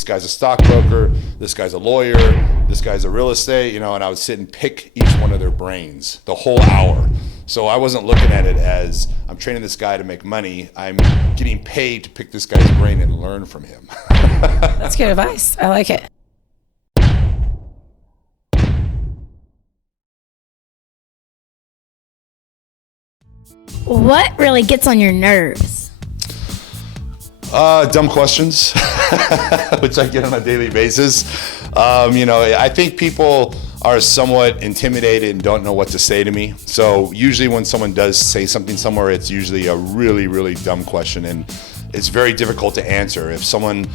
this guy's a stockbroker, this guy's a lawyer, this guy's a real estate, and I would sit and pick each one of their brains the whole hour. So I wasn't looking at it as I'm training this guy to make money. I'm getting paid to pick this guy's brain and learn from him. That's good advice. I like it. What really gets on your nerves? Dumb questions, which I get on a daily basis. I think people are somewhat intimidated and don't know what to say to me. So usually when someone does say something somewhere, it's usually a really, really dumb question, and it's very difficult to answer. If someone,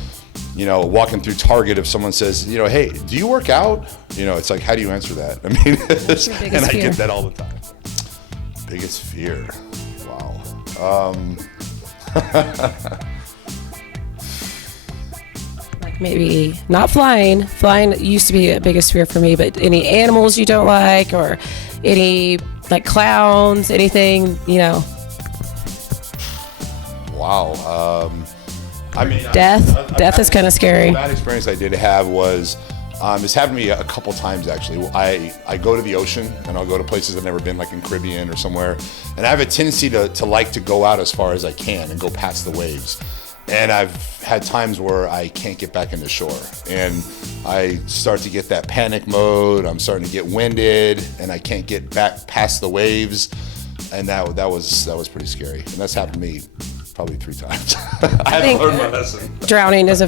walking through Target, if someone says, hey, do you work out? It's like, how do you answer that? I mean, what's your biggest and I fear? get that all the time. Biggest fear. Wow. Like maybe not flying. Flying used to be a biggest fear for me, but any animals you don't like, or any like clowns, anything, Wow. Death. Death is kind of scary. The bad experience I did have was, it's happened to me a couple times actually. I go to the ocean and I'll go to places I've never been, like in Caribbean or somewhere, and I have a tendency to like to go out as far as I can and go past the waves. And I've had times where I can't get back into shore, and I start to get that panic mode. I'm starting to get winded, and I can't get back past the waves, and that was pretty scary. And that's happened to me probably 3 times. I haven't learned my lesson. Drowning is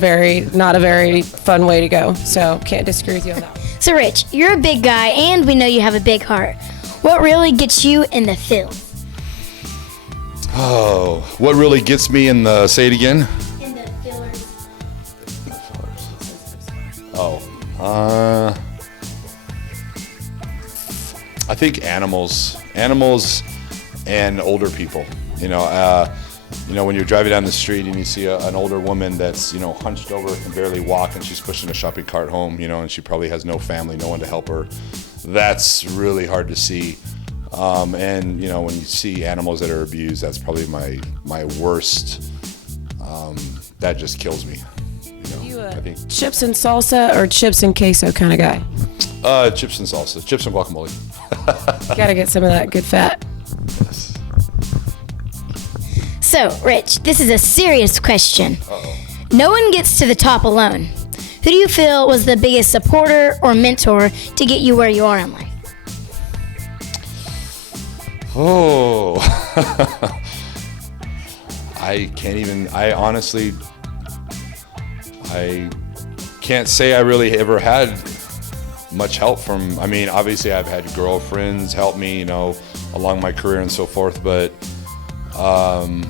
not a very fun way to go, so can't disagree with you on that. So Rich, you're a big guy and we know you have a big heart. What really gets you in the field? Oh, what really gets me in the, say it again? In the fillers. Oh, I think animals and older people. When you're driving down the street and you see an older woman that's, hunched over, can barely walk, and she's pushing a shopping cart home, and she probably has no family, no one to help her. That's really hard to see. When you see animals that are abused, that's probably my worst. That just kills me. You I think chips and salsa or chips and queso kind of guy? chips and salsa, chips and guacamole. Gotta get some of that good fat. Yes. So Rich, this is a serious question. Uh-oh. No one gets to the top alone. Who do you feel was the biggest supporter or mentor to get you where you are in life? Oh, I can't say I really ever had much help from, obviously I've had girlfriends help me, along my career and so forth, but I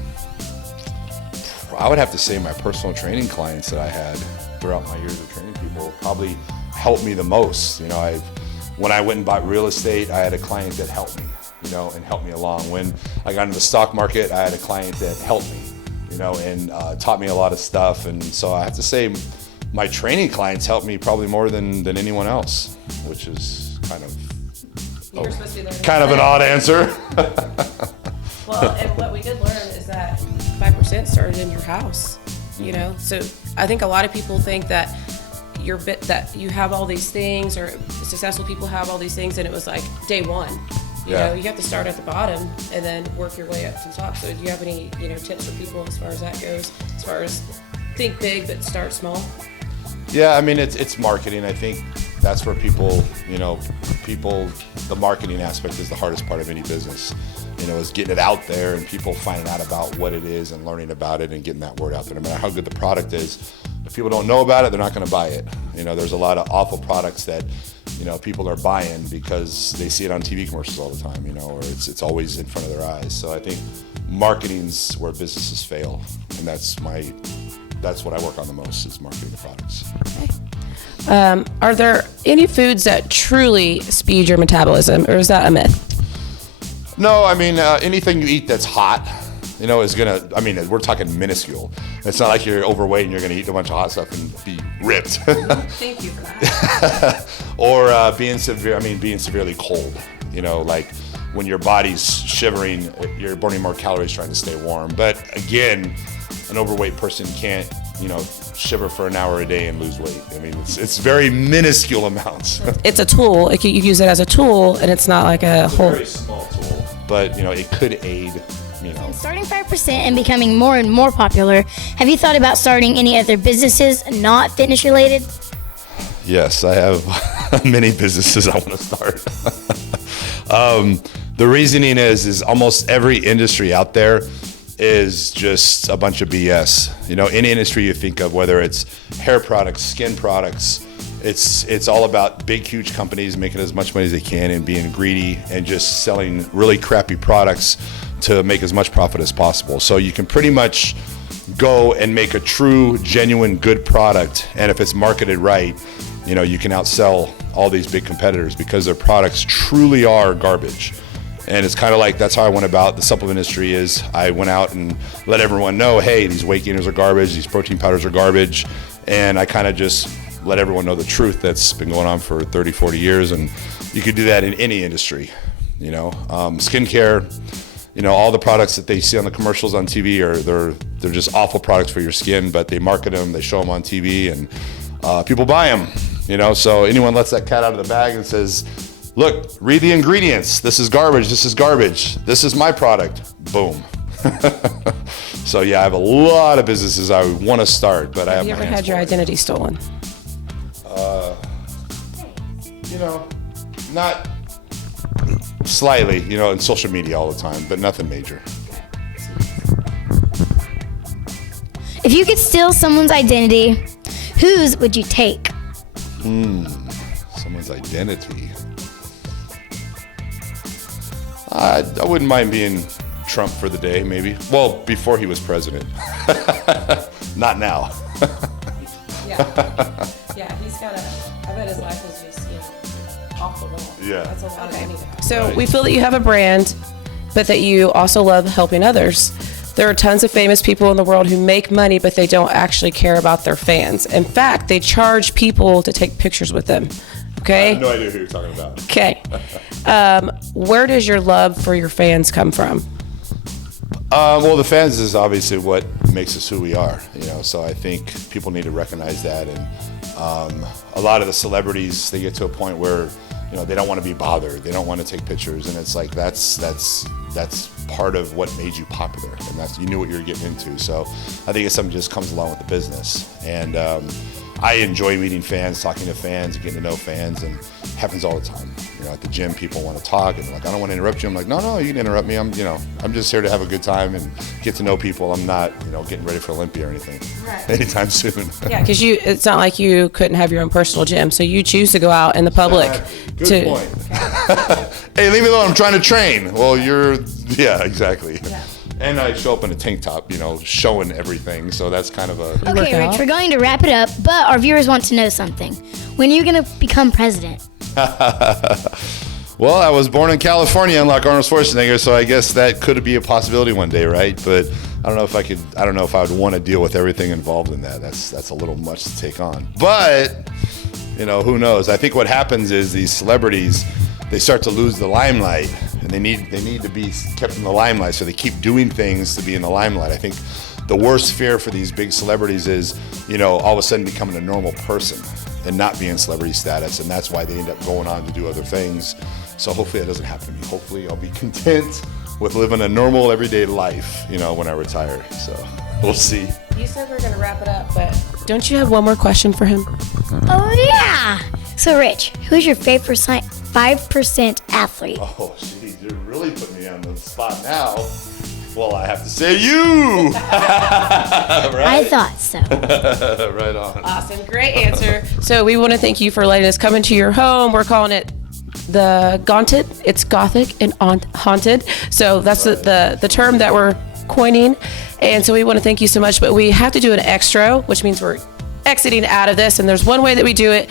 would have to say my personal training clients that I had throughout my years of training people probably helped me the most. When I went and bought real estate, I had a client that helped me, and helped me along. When I got into the stock market, I had a client that helped me, and taught me a lot of stuff. And so I have to say my training clients helped me probably more than anyone else, which is kind of an odd answer. Well, and what we did learn is that 5% started in your house, So I think a lot of people think that that you have all these things, or successful people have all these things, and it was like day one. You have to start at the bottom and then work your way up to the top. So do you have any, tips for people as far as that goes? As far as think big but start small? Yeah, it's marketing. I think that's where people, the marketing aspect is the hardest part of any business. Is getting it out there and people finding out about what it is and learning about it and getting that word out there. No matter how good the product is, if people don't know about it, they're not going to buy it. There's a lot of awful products that, people are buying because they see it on TV commercials all the time, or it's always in front of their eyes. So I think marketing's where businesses fail, and that's what I work on the most, is marketing the products. Okay. Are there any foods that truly speed your metabolism, or is that a myth? No, anything you eat that's hot, is gonna, we're talking minuscule. It's not like you're overweight and you're gonna eat a bunch of hot stuff and be ripped. Thank you for that. Or being severely cold, like when your body's shivering, you're burning more calories trying to stay warm. But again, an overweight person can't, shiver for an hour a day and lose weight. I mean, it's very minuscule amounts. It's a tool. Like you use it as a tool, and it's not like a whole. Very small tool, but it could aid. Starting 5% and becoming more and more popular, have you thought about starting any other businesses not fitness related? Yes, I have many businesses I want to start. The reasoning is almost every industry out there is just a bunch of BS. Any industry you think of, whether it's hair products, skin products, it's all about big, huge companies making as much money as they can and being greedy and just selling really crappy products to make as much profit as possible. So you can pretty much go and make a true, genuine, good product, and if it's marketed right, you can outsell all these big competitors because their products truly are garbage. And it's kind of like, that's how I went about the supplement industry. Is I went out and let everyone know, hey, these weight gainers are garbage, these protein powders are garbage, and I kind of just let everyone know the truth that's been going on for 30, 40 years, and you could do that in any industry. Skincare, all the products that they see on the commercials on TV they're just awful products for your skin, but they market them, they show them on TV, and people buy them. So anyone lets that cat out of the bag and says, look, read the ingredients. This is garbage. This is garbage. This is my product. Boom. So yeah, I have a lot of businesses I want to start, but I have. Have you ever had your identity stolen? Not slightly, in social media all the time, but nothing major. If you could steal someone's identity, whose would you take? Someone's identity. I wouldn't mind being Trump for the day, maybe. Well, before he was president. Not now. Yeah, he's got I bet his life is just, off the wall. Yeah. That's a lot of money. So we feel that you have a brand, but that you also love helping others. There are tons of famous people in the world who make money, but they don't actually care about their fans. In fact, they charge people to take pictures with them. Okay? I have no idea who you're talking about. Okay. Where does your love for your fans come from? Well, the fans is obviously what makes us who we are, so I think people need to recognize that. And a lot of the celebrities, they get to a point where, they don't want to be bothered. They don't want to take pictures. And it's like, that's part of what made you popular. And you knew what you were getting into. So I think it's something that just comes along with the business. And I enjoy meeting fans, talking to fans, getting to know fans, and it happens all the time. At the gym, people want to talk, and they're like, I don't want to interrupt you. I'm like, no, you can interrupt me. I'm just here to have a good time and get to know people. I'm not, getting ready for Olympia or anything anytime soon. Yeah, because it's not like you couldn't have your own personal gym, so you choose to go out in the public. Good point. Hey, leave me alone. I'm trying to train. Well, yeah, exactly. Yeah. And I show up in a tank top, showing everything. So that's kind of a... Okay, Rich, we're going to wrap it up, but our viewers want to know something. When are you going to become president? Well, I was born in California, unlike Arnold Schwarzenegger, so I guess that could be a possibility one day, right? But I don't know if I would want to deal with everything involved in that. That's a little much to take on. But, who knows? I think what happens is these celebrities, they start to lose the limelight, and they need to be kept in the limelight, so they keep doing things to be in the limelight. I think the worst fear for these big celebrities is, all of a sudden becoming a normal person and not being celebrity status, and that's why they end up going on to do other things. So hopefully that doesn't happen to me. Hopefully I'll be content with living a normal everyday life, when I retire. So we'll see. You said we were going to wrap it up, but don't you have one more question for him? Oh, yeah. So, Rich, who's your favorite 5% athlete? Oh, geez, you're really putting me on the spot now. Well, I have to say you. Right? I thought so. Right on. Awesome. Great answer. So we want to thank you for letting us come into your home. We're calling it the Gaunted. It's gothic and haunted. So that's the term that we're coining. And so we want to thank you so much. But we have to do an extra, which means we're exiting out of this. And there's one way that we do it.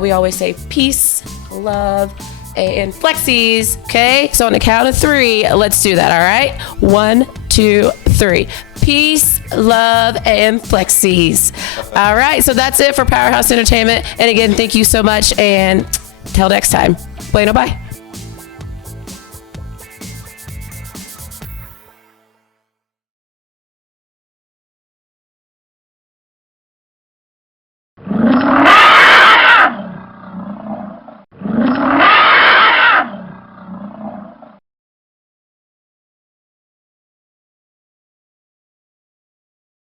We always say peace, love, and flexies. Okay, so on the count of 3, let's do that. All right, 1, 2, 3. Peace, love, and flexies. All right, so that's it for Powerhouse Entertainment. And again, thank you so much, and till next time. Bueno, bye.